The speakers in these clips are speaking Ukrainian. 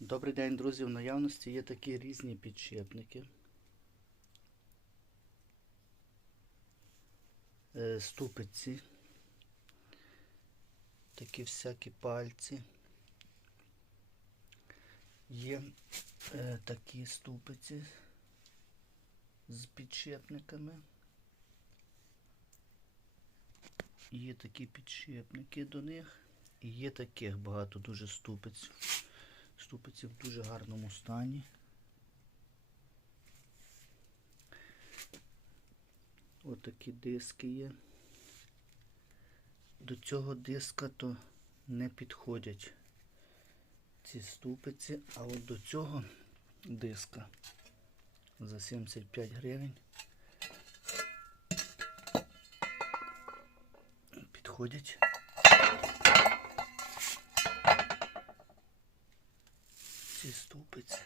Добрий день, друзі. В наявності є такі різні підшипники. Е, Ступиці. Такі всякі пальці. Є е, такі ступиці з підшипниками. Є такі підшипники до них. І є таких багато дуже ступиць. Ступиці в дуже гарному стані. Отакі диски є. До цього диска то не підходять ці ступиці, а от до цього диска за 75 гривень підходять. ці ступиці.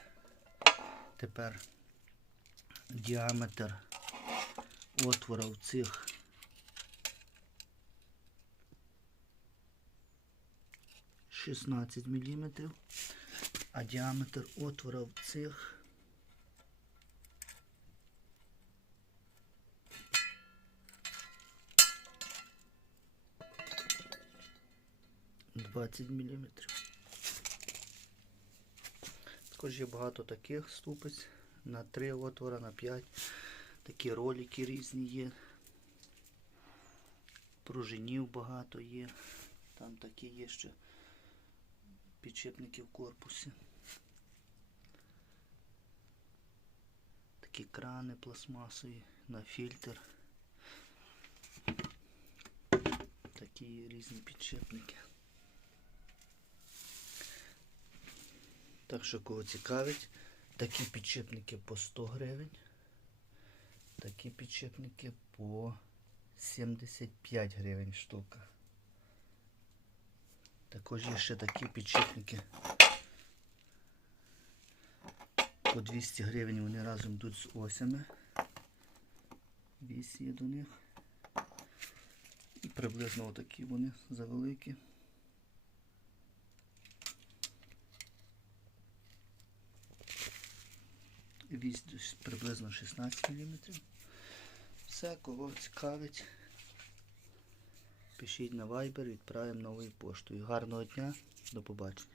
Тепер діаметр отвора в цих шістнадцять міліметрів, а діаметр отвора в цих двадцять міліметрів. Також є багато таких ступиць на 3 отвора, на 5. Такі ролики різні є. Пружинів багато є. Там такі є ще підшипники в корпусі. Такі крани пластмасові на фільтр. Такі різні підшипники. Так що кого цікавить, такі підшипники по 100 гривень, такі підшипники по 75 гривень штука. Також є ще такі підшипники. По 200 гривень вони разом йдуть з осями. Вісь є до них. І приблизно отакі вони завеликі. Вісь приблизно 16 мм. Все, кого цікавить, пишіть на Viber, відправимо новою поштою. Гарного дня, до побачення.